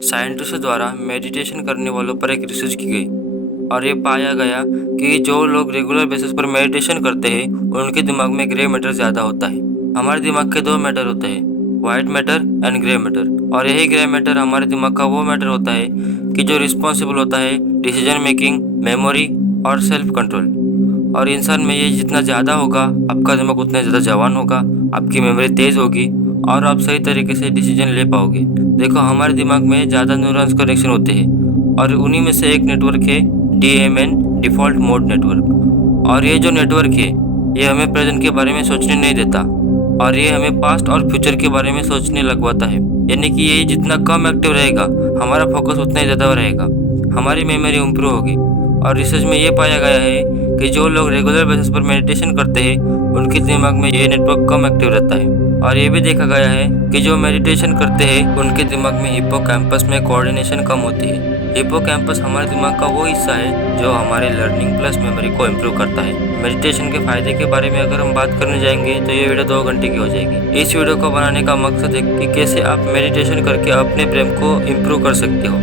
साइंटिस्टों द्वारा मेडिटेशन करने वालों पर एक रिसर्च की गई और ये पाया गया कि जो लोग रेगुलर बेसिस पर मेडिटेशन करते हैं उनके दिमाग में ग्रे मैटर ज़्यादा होता है। हमारे दिमाग के दो मैटर होते हैं, white matter and grey matter. और यही ग्रे मैटर हमारे दिमाग का वो मैटर होता है कि जो रिस्पॉन्सिबल होता है डिसीजन मेकिंग, मेमोरी और सेल्फ कंट्रोल। और इंसान में ये जितना ज़्यादा होगा आपका दिमाग उतना ज़्यादा जवान होगा, आपकी मेमोरी तेज़ होगी और आप सही तरीके से डिसीजन ले पाओगे। देखो, हमारे दिमाग में ज़्यादा न्यूरॉन्स कनेक्शन होते हैं और उन्हीं में से एक नेटवर्क है DMN, डिफ़ॉल्ट मोड नेटवर्क। और ये जो नेटवर्क है ये हमें प्रेजेंट के बारे में सोचने नहीं देता और ये हमें पास्ट और फ्यूचर के बारे में सोचने लगवाता है। यानी कि ये जितना कम एक्टिव रहेगा हमारा फोकस उतना ही ज़्यादा रहेगा, हमारी मेमोरी इम्प्रूव होगी। और रिसर्च में ये पाया गया है कि जो लोग रेगुलर बेसिस पर मेडिटेशन करते हैं उनके दिमाग में ये नेटवर्क कम एक्टिव रहता है। और ये भी देखा गया है कि जो मेडिटेशन करते हैं उनके दिमाग में हिप्पोकैम्पस में कोऑर्डिनेशन कम होती है। हिप्पोकैम्पस हमारे दिमाग का वो हिस्सा है जो हमारे लर्निंग प्लस मेमोरी को इम्प्रूव करता है। मेडिटेशन के फायदे के बारे में अगर हम बात करने जाएंगे तो ये वीडियो 2 घंटे की हो जाएगी। इस वीडियो को बनाने का मकसद है कि कैसे आप मेडिटेशन करके अपने प्रेम को इम्प्रूव कर सकते हो।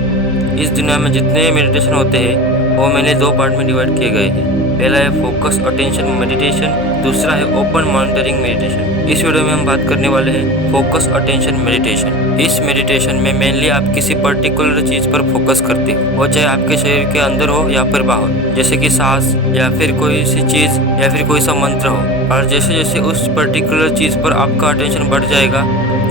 इस दुनिया में जितने मेडिटेशन होते हैं वो मैंने 2 पार्ट में डिवाइड किए गए हैं। पहला है फोकस अटेंशन मेडिटेशन, दूसरा है ओपन मॉनिटरिंग मेडिटेशन। इस वीडियो में हम बात करने वाले हैं फोकस अटेंशन मेडिटेशन। इस मेडिटेशन में मेनली आप किसी पर्टिकुलर चीज़ पर फोकस करते हो, वो चाहे आपके शरीर के अंदर हो या फिर बाहर, जैसे कि सांस या फिर कोई सी चीज़ या फिर कोई सा मंत्र हो। और जैसे जैसे उस पर्टिकुलर चीज़ पर आपका अटेंशन बढ़ जाएगा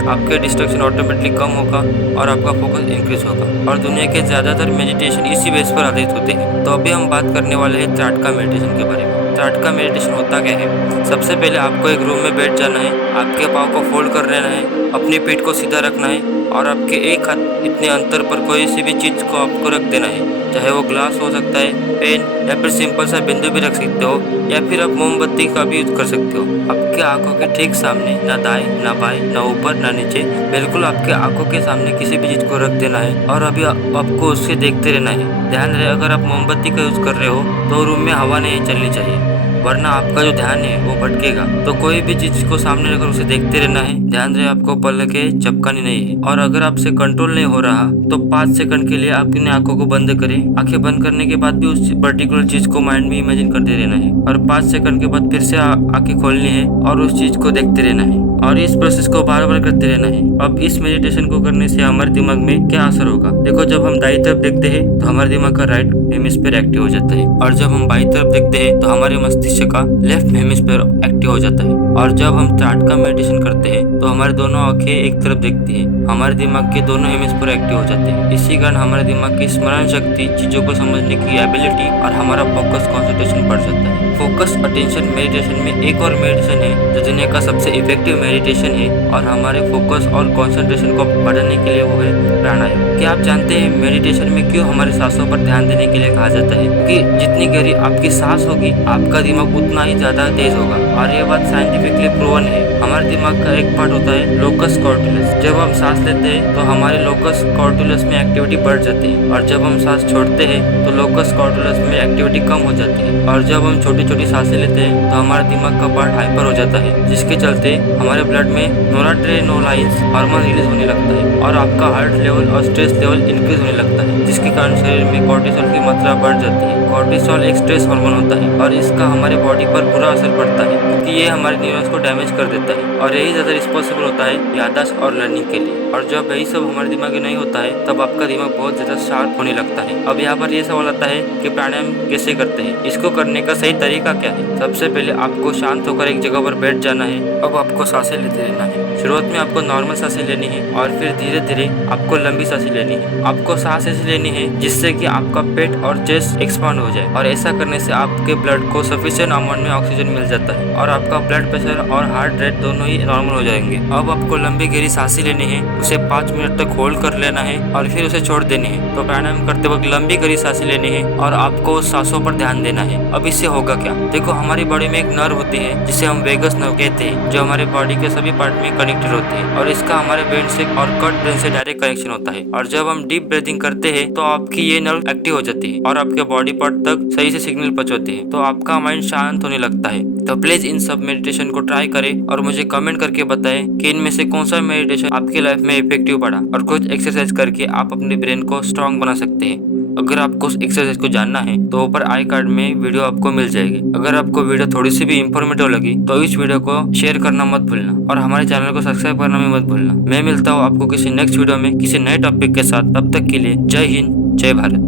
आपके डिस्ट्रैक्शन ऑटोमेटिकली कम होगा और आपका फोकस इंक्रीज होगा। और दुनिया के ज़्यादातर मेडिटेशन इसी बेस पर आधारित होते हैं। तो अभी हम बात करने वाले हैं त्राटका मेडिटेशन के बारे में। त्राटका मेडिटेशन होता क्या है? सबसे पहले आपको एक रूम में बैठ जाना है, आपके पाँव को फोल्ड कर लेना है, अपनी पीठ को सीधा रखना है और आपके एक हाथ इतने अंतर पर कोई सी भी चीज़ को आपको रख देना है, चाहे वो ग्लास हो सकता है, पेन या फिर सिंपल सा बिंदु भी रख सकते हो या फिर आप मोमबत्ती का भी यूज कर सकते हो। आपके आंखों के ठीक सामने, ना दाएं ना बाएं ना ऊपर ना नीचे, बिल्कुल आपके आंखों के सामने किसी भी चीज को रख देना है और अभी आपको उससे देखते रहना है। ध्यान रहे, अगर आप मोमबत्ती का यूज कर रहे हो तो रूम में हवा नहीं चलनी चाहिए, वरना आपका जो ध्यान है वो भटकेगा। तो कोई भी चीज को सामने रखकर उसे देखते रहना है। ध्यान रहे, आपको पलकें झपकानी नहीं है। और अगर आपसे कंट्रोल नहीं हो रहा तो 5 सेकंड के लिए अपनी आंखों को बंद करें। आंखें बंद करने के बाद भी उस पर्टिकुलर चीज को माइंड में इमेजिन करते रहना है और 5 सेकंड के बाद फिर से आंखें खोलनी है और उस चीज को देखते रहना है और इस प्रोसेस को बार बार करते रहना है। अब इस मेडिटेशन को करने से हमारे दिमाग में क्या असर होगा? देखो, जब हम दाईं तरफ देखते हैं तो हमारे दिमाग का राइट हेमिस्फीयर एक्टिव हो जाता है और जब हम बाईं तरफ देखते हैं तो हमारे मस्तिष्क का लेफ्ट हेमिस्फीयर एक्टिव हो जाता है। और जब हम त्राटका मेडिटेशन करते हैं तो हमारे दोनों आंखें एक तरफ देखती है, हमारे दिमाग के दोनों हेमिस्फीयर एक्टिव हो जाते हैं। इसी कारण हमारे दिमाग की स्मरण शक्ति, चीजों को समझने की एबिलिटी और हमारा फोकस कंसंट्रेशन बढ़ जाता है। फोकस अटेंशन मेडिटेशन में एक और मेडिटेशन है जो दुनिया का सबसे इफेक्टिव मेडिटेशन है और हमारे फोकस और कंसंट्रेशन को बढ़ाने के लिए वो है प्राणायाम। क्या आप जानते हैं मेडिटेशन में क्यों हमारे सांसों पर ध्यान देने के लिए कहा जाता है? कि जितनी गहरी आपकी सांस होगी आपका दिमाग उतना ही ज्यादा तेज होगा और ये बात साइंटिफिकली प्रूवन है। हमारे दिमाग का एक पार्ट होता है लोकस कॉर्टिलस। जब हम सांस लेते हैं तो हमारे लोकस कॉर्टिलस में एक्टिविटी बढ़ जाती है और जब हम सांस छोड़ते हैं तो लोकस कॉर्टिलस में एक्टिविटी कम हो जाती है। और जब हम छोटी छोटी सांसें लेते हैं तो हमारा दिमाग का पार्ट हाइपर हो जाता है, जिसके चलते हमारे ब्लड में नोराड्रेनोलाइंस हार्मोन रिलीज होने लगता है और आपका हार्ट लेवल और स्ट्रेस लेवल इंक्रीज होने लगता है, जिसके कारण शरीर में कॉर्टिसोल की मात्रा बढ़ जाती है। कॉर्टिसोल एक स्ट्रेस हार्मोन होता है और इसका हमारे बॉडी पर बुरा असर पड़ता है क्योंकि ये हमारे न्यूरॉन्स को डैमेज कर देता है और यही ज्यादा रिस्पॉन्सिबल होता है याददाश्त और लर्निंग के लिए। और जब यही सब हमारे दिमाग में नहीं होता है तब आपका दिमाग बहुत ज्यादा शार्प होने लगता है। अब यहाँ पर ये सवाल आता है कि प्राणायाम कैसे करते हैं, इसको करने का सही तरीका क्या है? सबसे पहले आपको शांत होकर एक जगह पर बैठ जाना है। अब आपको सांसें लेते रहना है। शुरुआत में आपको नॉर्मल सांसें लेनी है और फिर धीरे धीरे आपको लंबी सांसें लेनी है। आपको सांस ऐसी लेनी है जिससे कि आपका पेट और चेस्ट एक्सपांड हो जाए और ऐसा करने से आपके ब्लड को सफिशिएंट अमाउंट में ऑक्सीजन मिल जाता है और आपका ब्लड प्रेशर और हार्ट रेट दोनों ही नॉर्मल हो जाएंगे। अब आपको लंबी गहरी सांसें लेनी है, उसे 5 मिनट तक होल्ड कर लेना है और फिर उसे छोड़ देनी है। तो प्राणायाम करते वक्त लंबी गहरी सांसें लेनी है और आपको सांसों पर ध्यान देना है। अब इससे होगा क्या? देखो, हमारी बॉडी में एक नर्व होती है जिसे हम वेगस नर्व कहते हैं, जो हमारे बॉडी के सभी पार्ट में कनेक्टेड होते हैं और इसका हमारे ब्रेन से और कट ब्रेन से डायरेक्ट कनेक्शन होता है। और जब हम डीप ब्रीथिंग करते हैं तो आपकी ये नर्व एक्टिव हो जाती है और आपके बॉडी पार्ट तक सही से सिग्नल पहुंचाती है, तो आपका माइंड शांत होने लगता है। तो प्लीज इन सब मेडिटेशन को ट्राई करें और मुझे कमेंट करके बताएं कि इनमें से कौन सा मेडिटेशन आपकी लाइफ में इफेक्टिव पड़ा और कुछ एक्सरसाइज करके आप अपने ब्रेन को स्ट्रांग बना सकते हैं। अगर आपको उस एक्सरसाइज को जानना है तो ऊपर आई कार्ड में वीडियो आपको मिल जाएगी। अगर आपको वीडियो थोड़ी सी भी इंफॉर्मेटिव लगी तो इस वीडियो को शेयर करना मत भूलना और हमारे चैनल को सब्सक्राइब करना भी मत भूलना। मैं मिलता हूँ आपको किसी नेक्स्ट वीडियो में किसी नए टॉपिक के साथ। तब तक के लिए जय हिंद, जय भारत।